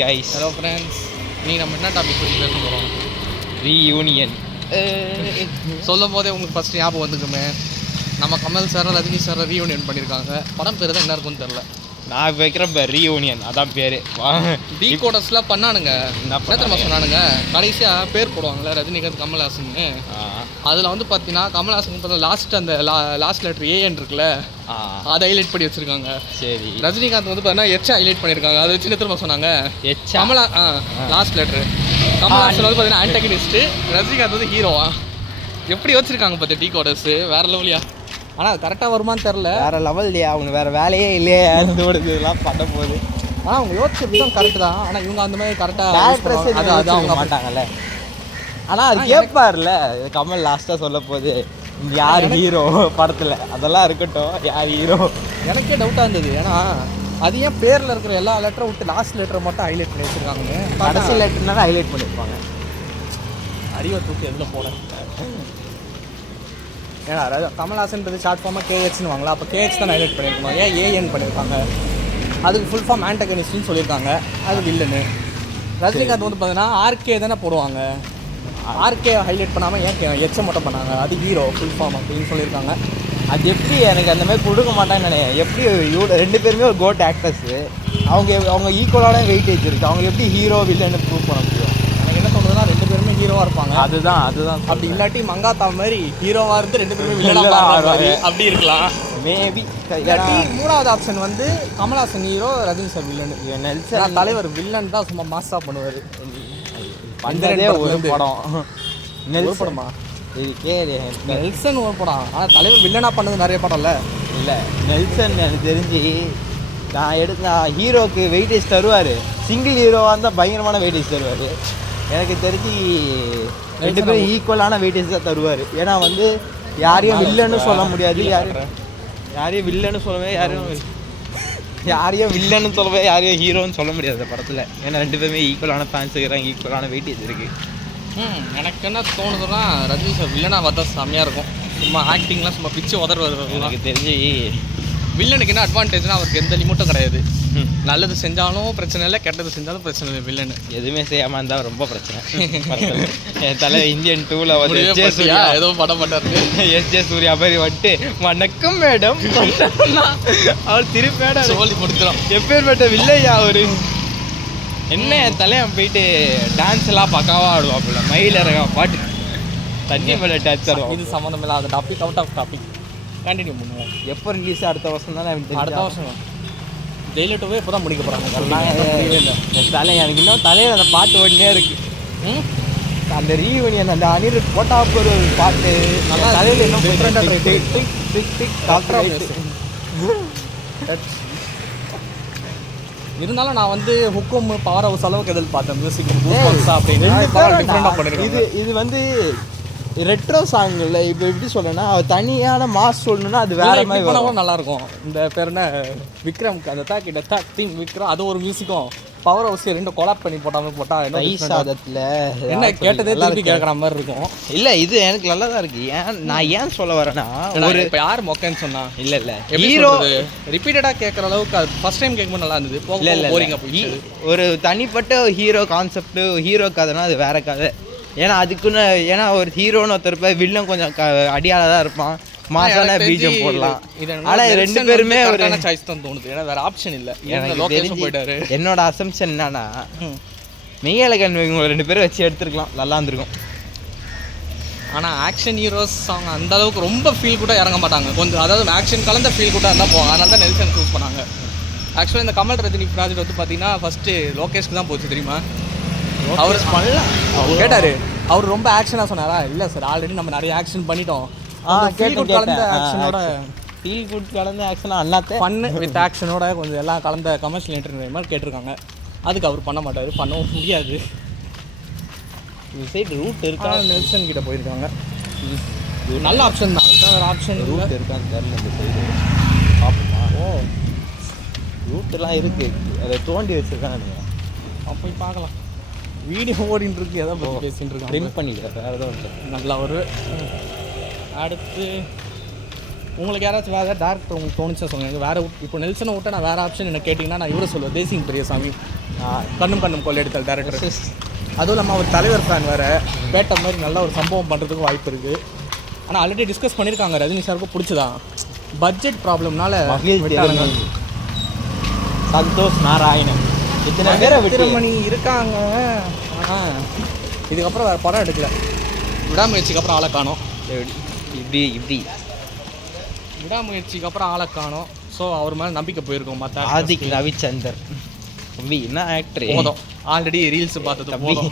Guys. Hello friends, நீ நம்ம என்ன டாபிக் பற்றி பேச போகிறோம்? ரீயூனியன். சொல்லும் போதே உங்களுக்கு ஃபஸ்ட்டு ஞாபகம் வந்துக்குமே, நம்ம Kamal sir Rajini sir reunion பண்ணியிருக்காங்க. படம் பேர் தான் என்ன இருக்குன்னு தெரில. நான் வைக்கிறப்ப ரீயூனியன் அதான் பேர். டீ கோடர்ஸ்லாம் பண்ணானுங்க. என்ன தெரியுமா சொன்னானுங்க, கடைசியாக பேர் போடுவாங்கள்ல ரஜினிகாந்த் கமல்ஹாசன்னு. அதில் வந்து பார்த்தீங்கன்னா கமல்ஹாசன் இப்போ லாஸ்ட் அந்த லாஸ்ட் லெட்டர் ஏஎன் இருக்குல்ல, அதை ஹைலைட் பண்ணி வச்சுருக்காங்க. சரி, ரஜினிகாந்த் வந்து பார்த்தீங்கன்னா எச்சை ஹைலைட் பண்ணியிருக்காங்க. அதை வச்சு என்ன தெரியுமா சொன்னாங்க, லாஸ்ட் லெட்ரு கமல்ஹாசன் வந்து பார்த்தீங்கன்னா ஆன்டகனிஸ்ட்டு, ரஜினிகாந்த் வந்து ஹீரோவா. எப்படி வச்சுருக்காங்க பார்த்து டீ கோடர்ஸு, வேறு லெவலியா. ஆனால் அது கரெக்டாக வருமானு தெரில. வேறு லெவல் இல்லையா, அவங்க வேறு வேலையே இல்லையா இருந்தோட இதெல்லாம் பண்ண போகுது. ஆனால் அவங்க யோசிச்சது தான் கரெக்டு தான். ஆனால் இவங்க அந்த மாதிரி கரெக்டாக அது அவங்க மாட்டாங்கல்ல. ஆனால் அது கேட்பார்ல கமல் லாஸ்ட்டாக சொல்ல போகுது யார் ஹீரோ படத்தில், அதெல்லாம் இருக்கட்டும், யார் ஹீரோ. எனக்கே டவுட்டாக இருந்தது. ஏன்னா அது ஏன் பேரில் இருக்கிற எல்லா லெட்டரை விட்டு லாஸ்ட் லெட்டரை மட்டும் ஹைலைட் பண்ணி வச்சுருக்காங்க. கடைசி லெட்டர்னால ஹைலைட் பண்ணியிருப்பாங்க. அறிவை தூக்கி எதில் போட. ஏன்னா கமல்ஹாசன்றது ஷார்ட் ஃபார்மாக கேஹெச்னு வாங்களா, அப்போ கேஹெச் தான் ஹைலைட் பண்ணியிருக்கணும். ஏன் ஏஎன் பண்ணியிருக்காங்க. அதுக்கு ஃபுல் ஃபார்ம் ஆன்டகனிஸ்ட்னு சொல்லியிருக்காங்க, அது வில்லனு. ரஜினிகாந்த் வந்து பார்த்தீங்கன்னா ஆர்கே தானே போடுவாங்க, ஆர்கே ஹைலைட் பண்ணாமல் ஏன் எச்சை மட்டும் பண்ணாங்க, அது ஹீரோ ஃபுல் ஃபார்ம் அப்படின்னு சொல்லியிருக்காங்க. அது எப்படி எனக்கு அந்த மாதிரி கொடுக்க மாட்டாங்கன்னு நினைக்கிறேன். எப்படி ரெண்டு பேருமே ஒரு கோட் ஆக்டர்ஸு, அவங்க ஈக்குவலான வெயிட்டேஜ் இருக்குது. அவங்க எப்படி ஹீரோ வில்லன்னு ப்ரூவ் பண்ண முடியும்? எனக்கு என்ன தோணுதுன்னா ரெண்டு பேருமே ஹீரோவாக இருப்பாங்க. அதுதான் அப்படி இல்லாட்டி மங்காத்தா மாதிரி ஹீரோவாக இருந்து ரெண்டு பேருமே வில்லனாக அப்படி இருக்கலாம் மேபி. இல்லாட்டி மூணாவது ஆப்ஷன் வந்து Kamal Haasan hero, Rajini sir villain. Nelson தலைவர் வில்லன் தான் சும்மா மாஸ்டா பண்ணுவார். பந்ததே ஒரு படம். நெல்சன் படமா? நெல்சன் ஒரு படம். ஆனால் தலைவர் வில்லனாக பண்ணது நிறைய படம் இல்லை. நெல்சன் எனக்கு தெரிஞ்சு நான் ஹீரோக்கு வெயிட்டேஜ் தருவார். சிங்கிள் ஹீரோவாக இருந்தால் பயங்கரமான வெயிட்டேஜ் தருவார். எனக்கு தெரிஞ்சு ரெண்டு பேரும் ஈக்குவலான வெயிட்டேஜ் தான் தருவார். ஏன்னா வந்து யாரையும் வில்லன்னு சொல்ல முடியாது, யாரையும் வில்லன்னு சொல்லவே யாரையும் வில்லன்னு சொல்லவே யாரையும் ஹீரோன்னு சொல்ல முடியாது அந்த படத்தில். ஏன்னா ரெண்டு பேருமே ஈக்குவலான ஃபேன்ஸ் இருக்கிறாங்க, ஈக்குவலான வெயிட்டேஜ் இருக்குது. எனக்கு என்ன தோணுதுன்னா ரஜினி சார் வில்லனாக பார்த்தா செம்மையாக இருக்கும். சும்மா ஆக்டிங்லாம் சும்மா பிச்சு உதறுவார். எனக்கு தெரிஞ்சு வில்லனுக்கு என்ன அட்வான்டேஜ்னா அவருக்கு எந்த லிமிட்டும் கிடையாது. நல்லது செஞ்சாலும் பிரச்சனை இல்லை, கெட்டது செஞ்சாலும் பிரச்சனை இல்லை. வில்லனு எதுவுமே செய்யாமல் இருந்தால் ரொம்ப பிரச்சனை. என் தலை இந்தியன் 2ல் வந்து ஏதோ படம் பண்ணாரு. எஸ்ஜே சூர்யா மாதிரி வந்துட்டு வணக்கம் மேடம் அவர் திருப்பி சொல்லி முடிச்சிடும். எப்பேற்பட்ட வில்லையா அவரு. என்ன என் தலையன் போயிட்டு டான்ஸ் எல்லாம் பக்காவாக ஆடுவாப்புல, மயில் இறங்க பாட்டு தண்ணி மேலே டச் ஆடுவோம். இது சம்மந்தம் இல்லை, அது topic out of topic. Continue பண்ணுவோம். எப்போ ரிலீஸ்? அடுத்த வருஷம் தானே. அடுத்த வருஷம் ஜெயிலர் 2 இப்போ தான் முடிக்க போகிறாங்க. தலை எனக்கு இன்னும் தலையில் அந்த பாட்டு ஓடினே இருக்கு. அந்த ரீயூனியன் அந்த அனிருத் போட்டா ஒரு பாட்டு நல்லா தலையில் இன்னும் இருந்தாலும் நான் வந்து ஹுக்கும் பவர் ஹவுஸ் அளவுக்கு எதிர்பார்த்தேன். மியூசிக் அப்படின்னு இது வந்து ரெட்ரோ சாங் இல்லை. இப்போ எப்படி சொல்லணும்னா தனியான மாஸ் சொல்லணும்னா அது வேற மாதிரி கூட நல்லாயிருக்கும். இந்த பேர் என்ன, விக்ரம் அந்த தாக்கிட்ட தீம் விக்ரம், அது ஒரு மியூசிக்கும் பவர் ஹவுஸ் ரெண்டும் கொலாப் பண்ணி போட்டால் சாதத்தில் என்ன கேட்டதே திருப்பி கேட்குற மாதிரி இருக்கும். இல்லை இது எனக்கு நல்லா தான் இருக்குது. நான் ஏன் சொல்ல வரேன்னா, ஒரு இப்போ யார் மொக்கன்னு சொன்னா இல்லை ஹீரோ ரிப்பீட்டடாக கேட்குற அளவுக்கு அது ஃபர்ஸ்ட் டைம் கேட்கும்போது நல்லா இருந்தது. இல்லை போறீங்க ஒரு தனிப்பட்ட ஹீரோ கான்செப்ட், ஹீரோ கதைனா அது வேற கதை. ஏன்னா அதுக்குன்னு ஏன்னா ஒரு ஹீரோன்னு ஒருத்தர் வில்லன் கொஞ்சம் அடியால தான் இருப்பான், மாசான பீஜம் போடலாம். ஆனால் ரெண்டு பேருமே ஒரு சாய்ஸ் தான் தோணுது. ஏன்னா வேற ஆப்ஷன் இல்லை. போயிட்டாரு. என்னோட அசம்ஷன் என்னன்னா, மெய்யழகன் இவங்க ரெண்டு பேரும் வச்சு எடுத்துருக்கலாம், நல்லா இருந்திருக்கும். ஆனால் ஆக்ஷன் ஹீரோஸ் அவங்க அந்த அளவுக்கு ரொம்ப ஃபீல் கூட இறங்க மாட்டாங்க. கொஞ்சம் அதாவது ஆக்ஷன் கலந்த ஃபீல் கூட இருந்தால் போவாங்க. அதனால தான் நெல்சன் சூஸ் பண்ணாங்க. ஆக்சுவலாக இந்த கமல் ரஜினி ப்ராஜெக்ட் வந்து பார்த்தீங்கன்னா ஃபஸ்ட்டு லோகேஷ்க்கு தான் போச்சு தெரியுமா. அவர் பண்ணலாம் கேட்டார். அவர் ரொம்ப ஆக்ஷனாக சொன்னாரா? இல்லை சார், ஆல்ரெடி நம்ம நிறைய ஆக்ஷன் பண்ணிட்டோம். ஃபீல் குட் கலந்த ஆக்ஷனாக அண்ணாத்தே பண்ணு வித் ஆக்ஷனோட கொஞ்சம் எல்லாம் கலந்த கமர்ஷியல் என்டர்டைன்மெண்ட் கேட்டிருக்காங்க. அதுக்கு அவர் பண்ண மாட்டார், பண்ணவும் முடியாது. சைடு ரூட் இருக்கா? நெல்சன் கிட்ட போயிருக்காங்க. நல்ல ஆப்ஷன் தான். அதுதான் ஒரு ஆப்ஷன் ரூட் இருக்கான்னு தெரியல. இந்த சைடு பார்ப்போமா? ரூட்டெல்லாம் இருக்குது, அதை தோண்டி வச்சுருக்காங்க. போய் பார்க்கலாம். வீடியோ ஓடின்னு இருக்கு, எதை பற்றி பேசிகிட்டு இருக்கோம். ட்ரிம் பண்ணிக்கிறேன், வேறு எதாவது நல்லா ஒரு. அடுத்து உங்களுக்கு யாராச்சும் வேறு டேரக்டர் உங்களுக்கு தோணுச்சா சொல்லுங்கள். வேறு இப்போ நெல்சனை விட்டு நான் வேறு ஆப்ஷன் என்ன கேட்டிங்கன்னா நான் இவரை சொல்லுவேன், தேசிங் பெரியசாமி. கண்ணும் கண்ணும் கொள்ளையடித்தல் டேரக்டர். அதுவும் இல்லாமல் அவர் தலைவர் ஃபேன் வேறு, பேட்டை மாதிரி நல்ல ஒரு சம்பவம் பண்ணுறதுக்கு வாய்ப்பு இருக்குது. ஆனால் ஆல்ரெடி டிஸ்கஸ் பண்ணியிருக்காங்க, ரஜினி சாருக்கும் பிடிச்சதான். பட்ஜெட் ப்ராப்ளம்னால சந்தோஷ் நாராயணன் இத்தனை பேரை மணி இருக்காங்க. ஆனால் இதுக்கப்புறம் வேறு படம் எடுக்கல. விடாமுயற்சிக்கு அப்புறம் ஆளை காணோம். இப்படி விடாமுயற்சிக்கு அப்புறம் ஆளை காணோம். ஸோ அவர் மேலே நம்பிக்கை போயிருக்கோம். மற்ற ஆதிக் ரவிச்சந்தர் தம்பி என்ன ஆக்டர் போதும், ஆல்ரெடி ரீல்ஸ் பார்த்தது போதும்.